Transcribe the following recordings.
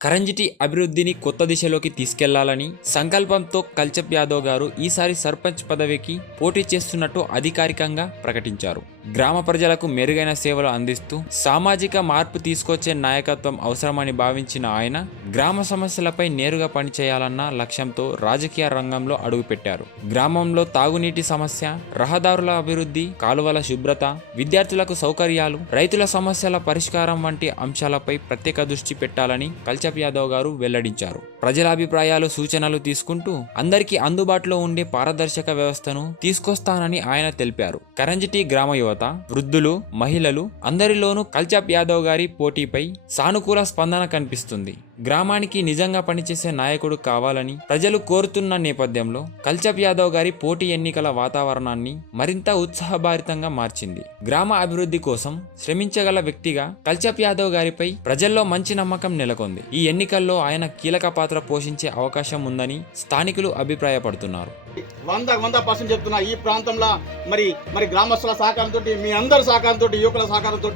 కరంజిటి అభివృద్ధిని కొత్త దిశలోకి తీసుకెళ్ళాలని సంకల్పంతో కల్చప్ యాదవ్ గారు ఈసారి సర్పంచ్ పదవికి పోటీ చేస్తున్నట్టు అధికారికంగా ప్రకటించారు. గ్రామ ప్రజలకు మెరుగైన సేవలు అందిస్తూ సామాజిక మార్పు తీసుకొచ్చే నాయకత్వం అవసరమని భావించిన ఆయన గ్రామ సమస్యలపై నేరుగా పనిచేయాలన్న లక్ష్యంతో రాజకీయ రంగంలో అడుగుపెట్టారు. గ్రామంలో తాగునీటి సమస్య రహదారుల అభివృద్ధి కాలువల శుభ్రత విద్యార్థులకు సౌకర్యాలు రైతుల సమస్యల పరిష్కారం వంటి అంశాలపై ప్రత్యేక దృష్టి పెట్టాలని కశ్యప్ యాదవ్ గారు వెల్లడించారు. ప్రజల అభిప్రాయాలు సూచనలు తీసుకుంటూ అందరికీ అందుబాటులో ఉండే పారదర్శక వ్యవస్థను తీసుకొస్తానని ఆయన తెలిపారు. కరంజిటి గ్రామ యువత వృద్ధులు మహిళలు అందరిలోనూ కల్చప్ యాదవ్ గారి పోటీపై సానుకూల స్పందన కనిపిస్తుంది. గ్రామానికి నిజంగా పనిచేసే నాయకుడు కావాలని ప్రజలు కోరుతున్న నేపథ్యంలో కల్చప్ యాదవ్ గారి పోటీ ఎన్నికల వాతావరణాన్ని మరింత ఉత్సాహభరితంగా మార్చింది. గ్రామ అభివృద్ధి కోసం శ్రమించగల వ్యక్తిగా కల్చప్ యాదవ్ గారిపై ప్రజల్లో మంచి నమ్మకం నెలకొంది. ఈ ఎన్నికల్లో ఆయన కీలక పాత్ర పాత్ర పోషించే అవకాశం ఉందని స్థానికులు అభిప్రాయపడుతున్నారు. వంద వంద పర్సెంట్ చెప్తున్నా ఈ ప్రాంతంలో మరి మరి గ్రామస్తుల సహకారంతో మీ అందరి సహకారంతో యువకుల సహకారంతో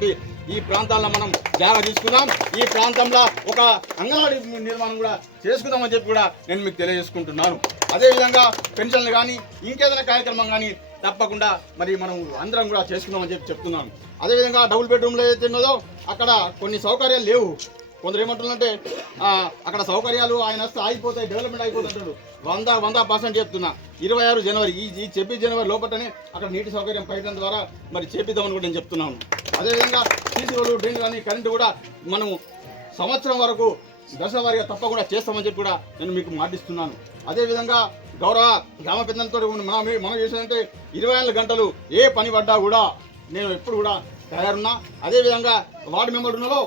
ఈ ప్రాంతాల్లో మనం జాగ్రత్త తీసుకుందాం. ఈ ప్రాంతంలో ఒక అంగన్వాడీ నిర్మాణం కూడా చేసుకుందామని చెప్పి కూడా నేను మీకు తెలియజేసుకుంటున్నాను. అదేవిధంగా పెన్షన్లు కానీ ఇంకేదైనా కార్యక్రమం కానీ తప్పకుండా మరి మనం అందరం కూడా చేసుకుందామని చెప్పి చెప్తున్నాను. అదేవిధంగా డబుల్ బెడ్రూమ్లో ఏదైతే ఉన్నదో అక్కడ కొన్ని సౌకర్యాలు లేవు. కొందరు ఏమంటున్నారంటే అక్కడ సౌకర్యాలు ఆయన వస్తే ఆగిపోతాయి డెవలప్మెంట్ అయిపోతుంటాడు వంద వంద పర్సెంట్ చెప్తున్నా. ఇరవై ఆరు జనవరి ఈ ఈ చెప్పి జనవరి లోపలనే అక్కడ నీటి సౌకర్యం పైన ద్వారా మరి చేపిద్దామని కూడా నేను చెప్తున్నాను అదేవిధంగా సీసీ రోడ్లు డ్రైన్ కానీ కరెంటు కూడా మనం సంవత్సరం వరకు దశవారీగా తప్పకుండా చేస్తామని చెప్పి కూడా నేను మీకు మాటిస్తున్నాను. అదేవిధంగా గౌరవ గ్రామ పెద్దలతో మనం మనం చేసేదంటే ఇరవై నాలుగు గంటలు ఏ పని పడ్డా కూడా నేను ఎప్పుడు కూడా తయారున్నా. అదేవిధంగా వార్డు మెంబర్లలో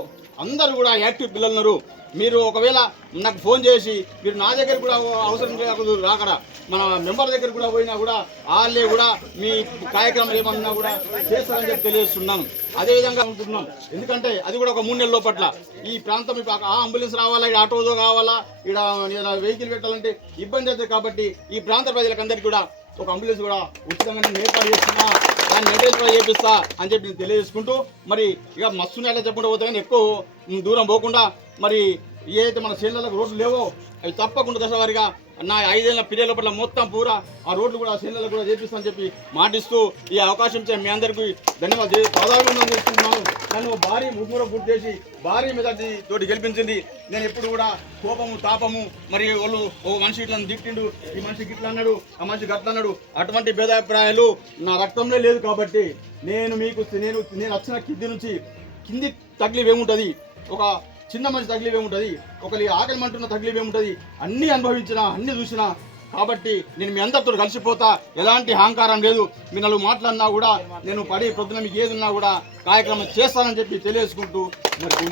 అందరూ కూడా యాక్టివ్ పిల్లలు ఉన్నారు మీరు ఒకవేళ నాకు ఫోన్ చేసి మీరు నా దగ్గర కూడా అవసరం లేకపోతే రాకడ మన మెంబర్ దగ్గర కూడా పోయినా కూడా వాళ్ళే కూడా మీ కార్యక్రమాలు ఏమన్నా కూడా చేస్తారని చెప్పి తెలియజేస్తున్నాను అదేవిధంగా ఉంటున్నాం. ఎందుకంటే అది కూడా ఒక మూడు నెలల లోపట్ల. ఈ ప్రాంతం ఆ అంబులెన్స్ రావాలా? ఇక్కడ ఆటోతో కావాలా? ఇక్కడ వెహికల్ పెట్టాలంటే ఇబ్బంది అవుతుంది కాబట్టి ఈ ప్రాంత ప్రజలకందరికీ కూడా ఒక అంబులెన్స్ కూడా ఉచితంగా ఏర్పాటు చేస్తున్నా. దాన్ని మెయింటైన్ కూడా చేపిస్తా అని చెప్పి నేను తెలియజేసుకుంటూ మరి ఇక మస్తు నెల చెప్పుకుంటూ పోతే కానీ ఎక్కువ దూరం పోకుండా మరి ఏదైతే మన చేనులకు రోడ్లు లేవో అవి తప్పకుండా దశవారిగా నా ఐదేళ్ళ పీరియడ్ లోపల మొత్తం పూరా ఆ రోడ్లు కూడా చేనులకు కూడా చేపిస్తానని చెప్పి మాటిస్తూ ఈ అవకాశం ఇచ్చే మీ అందరికీ ధన్యవాదాలు. సాధారణంగా చేస్తున్నాను నన్ను భారీ ముగ్గురు పూర్తి చేసి భారీ మెజార్టీ తోటి గెలిపించింది. నేను ఎప్పుడు కూడా కోపము తాపము మరి వాళ్ళు ఓ మనిషి ఇట్లా తిట్టిండు ఈ మనిషి గిట్ల అన్నాడు ఆ మనిషి గట్ల అన్నాడు అటువంటి భేదాభిప్రాయాలు నా రక్తంలో లేదు కాబట్టి నేను మీకు నేను నేను వచ్చిన కింది నుంచి కింది తగిలివేముంటుంది. ఒక చిన్న మనిషి తగిలివే ఉంటుంది? ఒకరి ఆకలి మంటున్న తగిలివే ఉంటుంది? అన్నీ అనుభవించిన అన్నీ చూసిన. కాబట్టి నేను మీ అందరితో కలిసిపోతా. ఎలాంటి అహంకారం లేదు. మీ నలుగు మాట్లాడినా కూడా నేను పడి ప్రొద్దున మీకు ఏదున్నా కూడా కార్యక్రమం చేస్తానని చెప్పి తెలియజేసుకుంటూ మరి